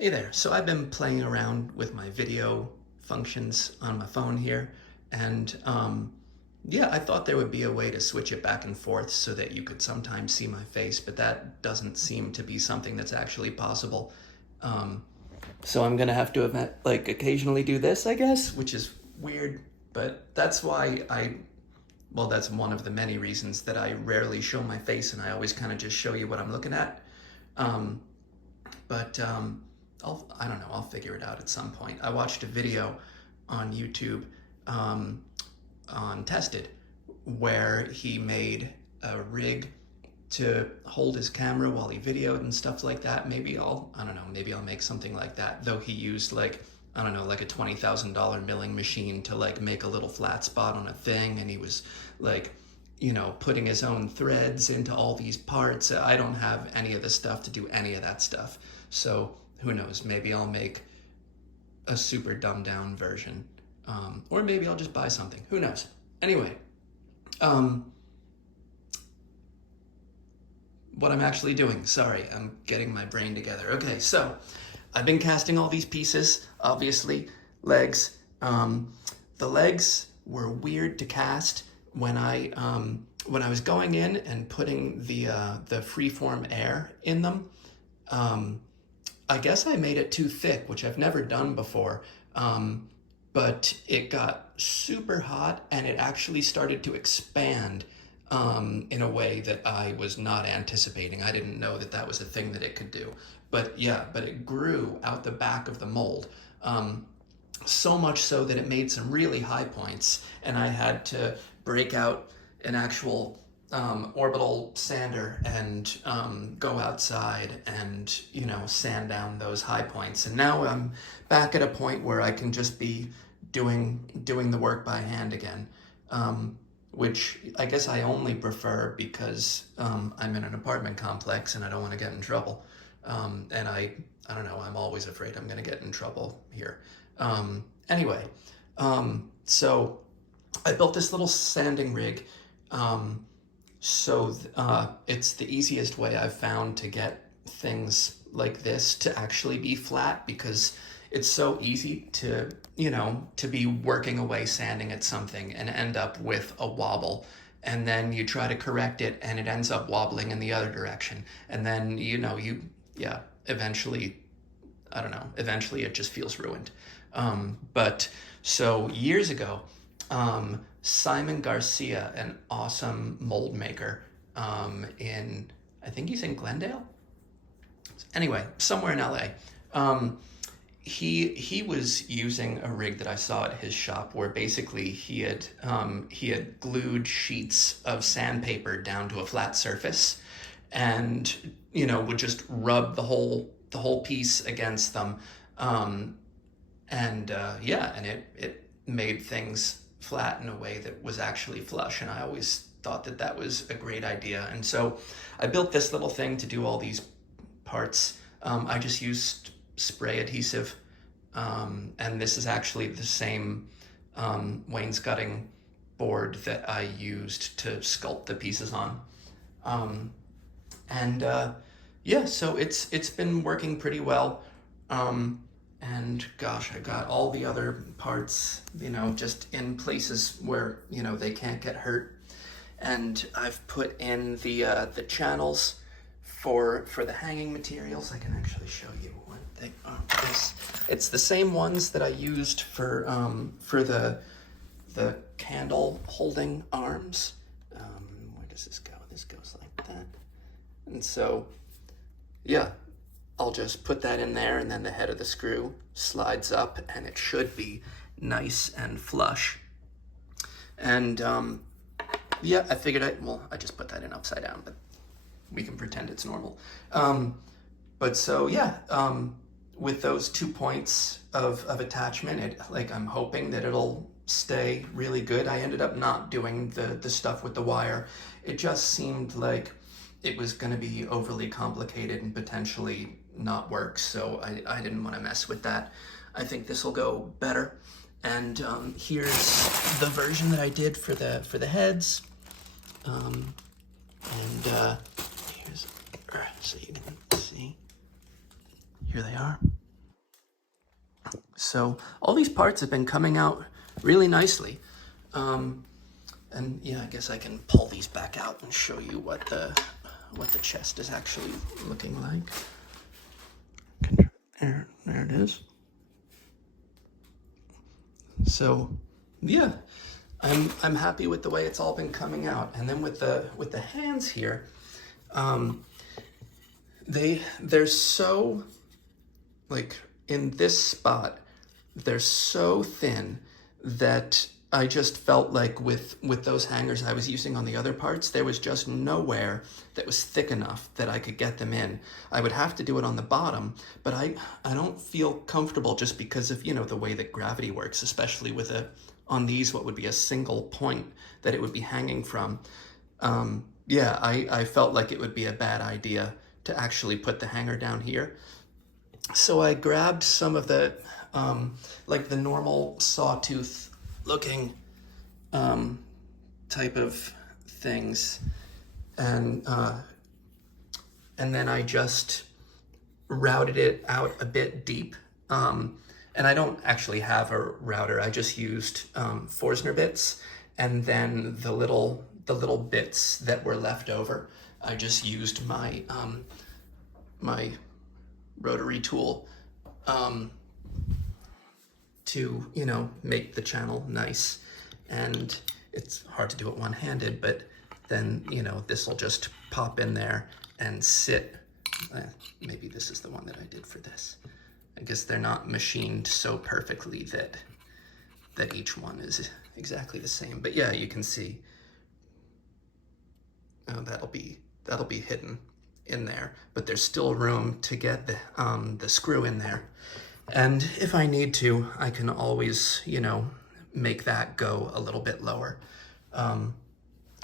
Hey there, so I've been playing around with my video functions on my phone here, and yeah, I thought there would be a way to switch it back and forth so that you could sometimes see my face, but that doesn't seem to be something that's actually possible. Um, so I'm gonna have to occasionally do this, I guess, which is weird, but that's why well, that's one of the many reasons that I rarely show my face and I always kind of just show you what I'm looking at. Um, but I don't know, I'll figure it out at some point. I watched a video on YouTube on Tested where he made a rig to hold his camera while he videoed and stuff like that. I don't know, maybe I'll make something like that. Though he used I don't know, like a $20,000 milling machine to make a little flat spot on a thing, and he was like, putting his own threads into all these parts. I don't have any of the stuff to do any of that stuff. So who knows? Maybe I'll make a super dumbed down version. Or maybe I'll just buy something. Who knows? Anyway, what I'm actually doing. Sorry, I'm getting my brain together. Okay, so I've been casting all these pieces, obviously, legs. The legs were weird to cast when I was going in and putting the freeform air in them. I guess I made it too thick, which I've never done before. But it got super hot and it actually started to expand in a way that I was not anticipating. I didn't know that that was a thing that it could do. But yeah, but it grew out the back of the mold. So much so that it made some really high points, and I had to break out an actual orbital sander and go outside and sand down those high points. And now I'm back at a point where I can just be doing the work by hand again, which I guess I only prefer because I'm in an apartment complex and I don't want to get in trouble. And I don't know, I'm always afraid I'm going to get in trouble here. Anyway, so I built this little sanding rig. It's the easiest way I've found to get things like this to actually be flat, because it's so easy to be working away sanding at something and end up with a wobble, and then you try to correct it and it ends up wobbling in the other direction, and then eventually, I don't know, eventually it just feels ruined. But so years ago, Simon Garcia, an awesome mold maker I think he's in Glendale? Anyway, somewhere in LA. He was using a rig that I saw at his shop where basically he had glued sheets of sandpaper down to a flat surface and would just rub the whole piece against them. And it made things flat in a way that was actually flush, and I always thought that that was a great idea. And so I built this little thing to do all these parts. I just used spray adhesive, and this is actually the same wainscoting board that I used to sculpt the pieces on. So it's been working pretty well. And gosh, I got all the other parts, just in places where, they can't get hurt. And I've put in the channels for the hanging materials. I can actually show you what they are. It's the same ones that I used for the candle holding arms. Where does this go? This goes like that. And so, yeah, I'll just put that in there, and then the head of the screw slides up and it should be nice and flush. And I figured I just put that in upside down, but we can pretend it's normal. With those 2 points of attachment, I'm hoping that it'll stay really good. I ended up not doing the stuff with the wire. It just seemed like it was going to be overly complicated and potentially not work, so I didn't want to mess with that. I think this will go better. And here's the version that I did for the heads. Here's so you can see. Here they are. So all these parts have been coming out really nicely. And yeah, I guess I can pull these back out and show you what the chest is actually looking like. There it is. So yeah, I'm happy with the way it's all been coming out. And then with the hands here, they're so, like, in this spot, they're so thin that I just felt like with those hangers I was using on the other parts, there was just nowhere that was thick enough that I could get them in. I would have to do it on the bottom, but I don't feel comfortable just because of, you know, the way that gravity works, especially with on these, what would be a single point that it would be hanging from. Yeah, I felt like it would be a bad idea to actually put the hanger down here. So I grabbed some of the, like the normal sawtooth looking type of things, and then I just routed it out a bit deep. And I don't actually have a router. I just used Forstner bits, and then the little bits that were left over, I just used my my rotary tool to, you know, make the channel nice. And it's hard to do it one-handed, but then, you know, this will just pop in there and sit. Maybe this is the one that I did for this. I guess they're not machined so perfectly that each one is exactly the same. But yeah, you can see that'll be hidden in there, but there's still room to get the screw in there. And if I need to, I can always, you know, make that go a little bit lower.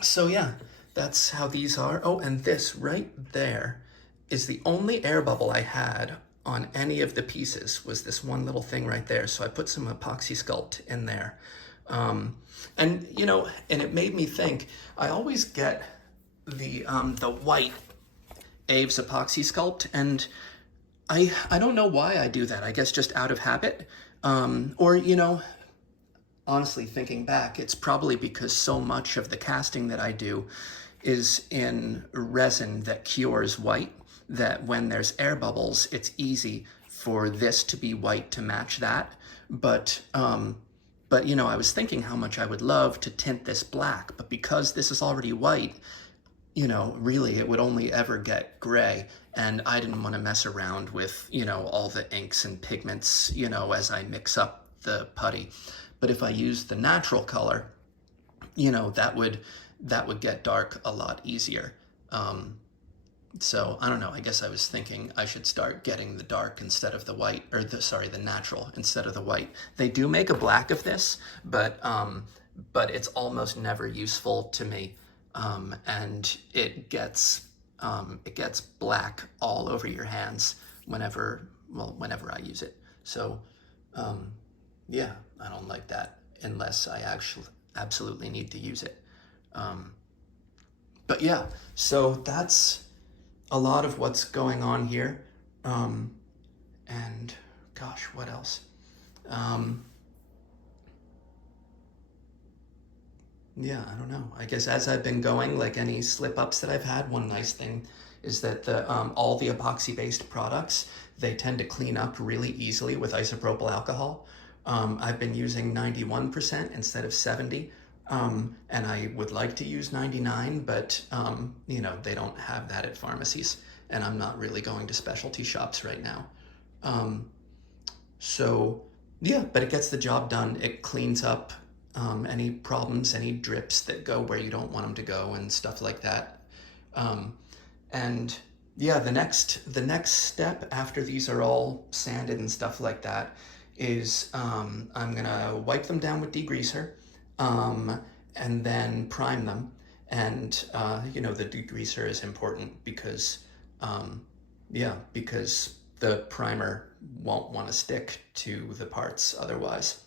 So yeah, that's how these are. Oh, and this right there is the only air bubble I had on any of the pieces, was this one little thing right there. So I put some epoxy sculpt in there. And, you know, and it made me think, I always get the white Aves epoxy sculpt, and I don't know why I do that. I guess just out of habit. Or, you know, honestly, thinking back, it's probably because so much of the casting that I do is in resin that cures white, that when there's air bubbles, it's easy for this to be white to match that. But you know, I was thinking how much I would love to tint this black, but because this is already white, you know, really it would only ever get gray. And I didn't want to mess around with, you know, all the inks and pigments, you know, as I mix up the putty. But if I use the natural color, you know, that would get dark a lot easier. So I don't know, I guess I was thinking I should start getting the dark instead of the white, or the natural instead of the white. They do make a black of this, but it's almost never useful to me. And it gets black all over your hands whenever I use it. So yeah, I don't like that unless I actually absolutely need to use it. But yeah, so that's a lot of what's going on here. And gosh, what else? Yeah, I don't know. I guess as I've been going, like any slip-ups that I've had, one nice thing is that all the epoxy-based products, they tend to clean up really easily with isopropyl alcohol. I've been using 91% instead of 70, and I would like to use 99, but you know, they don't have that at pharmacies, and I'm not really going to specialty shops right now. So yeah, but it gets the job done. It cleans up any problems, any drips that go where you don't want them to go, and stuff like that. And yeah, the next step after these are all sanded and stuff like that is I'm gonna wipe them down with degreaser, and then prime them. And you know, the degreaser is important because yeah, because the primer won't want to stick to the parts otherwise.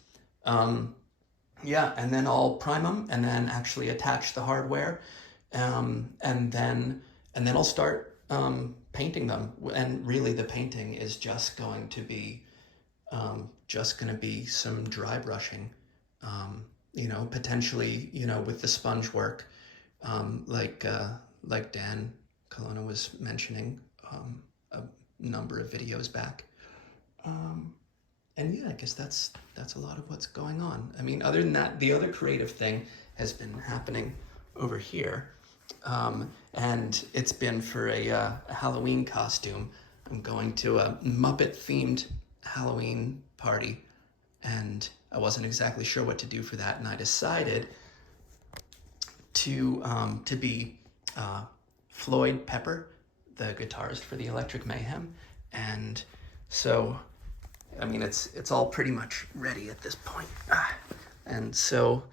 Yeah, and then I'll prime them and then actually attach the hardware, and then I'll start painting them. And really, the painting is just going to be just going to be some dry brushing, you know, potentially, you know, with the sponge work, like Dan Colonna was mentioning a number of videos back. And yeah, I guess that's a lot of what's going on. I mean, other than that, the other creative thing has been happening over here, and it's been for a Halloween costume. I'm going to a Muppet-themed Halloween party, and I wasn't exactly sure what to do for that, and I decided to be Floyd Pepper, the guitarist for the Electric Mayhem, and so I mean, it's all pretty much ready at this point. And so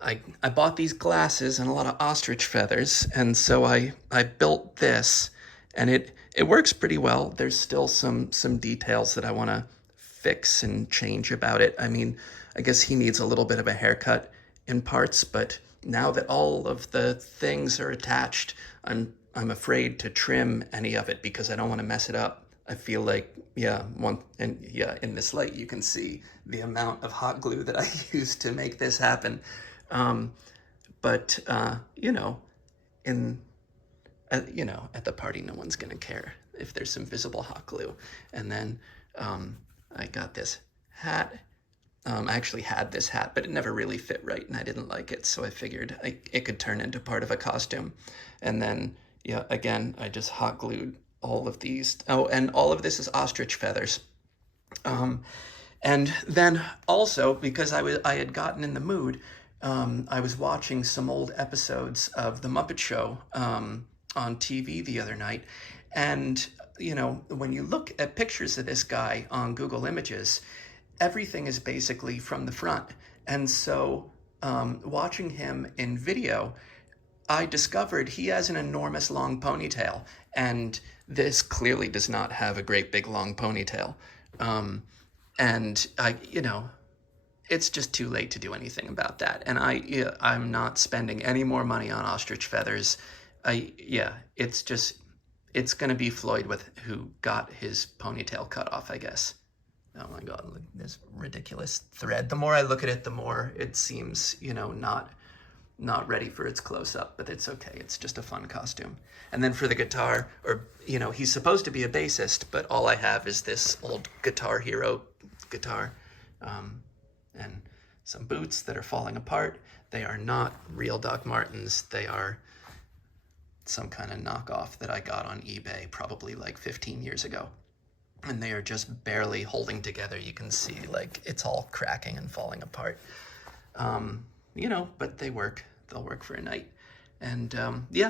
I bought these glasses and a lot of ostrich feathers, and so I built this, and it works pretty well. There's still some details that I want to fix and change about it. I mean, I guess he needs a little bit of a haircut in parts, but now that all of the things are attached, I'm afraid to trim any of it because I don't want to mess it up. I feel like, in this light you can see the amount of hot glue that I used to make this happen. But you know, at the party, no one's gonna care if there's some visible hot glue. And then I got this hat. I actually had this hat, but it never really fit right, and I didn't like it, so I figured it could turn into part of a costume. And then, yeah, again, I just hot glued all of these. Oh, and all of this is ostrich feathers. And then also, because I had gotten in the mood, I was watching some old episodes of The Muppet Show on TV the other night. And, you know, when you look at pictures of this guy on Google Images, everything is basically from the front. And so watching him in video, I discovered he has an enormous long ponytail, and this clearly does not have a great big long ponytail. And it's just too late to do anything about that. And I'm not spending any more money on ostrich feathers. It's gonna be Floyd who got his ponytail cut off, I guess. Oh my God, look at this ridiculous thread. The more I look at it, the more it seems, not ready for its close-up, but it's okay. It's just a fun costume. And then for the guitar, he's supposed to be a bassist, but all I have is this old Guitar Hero guitar, and some boots that are falling apart. They are not real Doc Martens. They are some kind of knockoff that I got on eBay probably like 15 years ago. And they are just barely holding together. You can see like it's all cracking and falling apart. But they work. They'll work for a night. And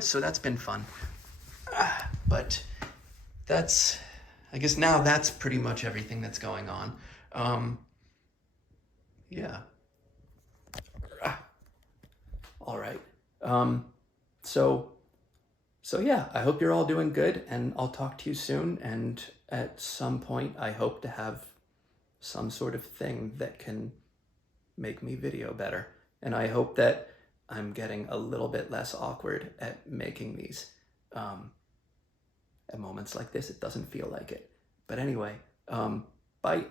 so that's been fun. But I guess now that's pretty much everything that's going on. All right. So yeah, I hope you're all doing good, and I'll talk to you soon. And at some point, I hope to have some sort of thing that can make me video better. And I hope that I'm getting a little bit less awkward at making these. At moments like this, it doesn't feel like it. But anyway, bye.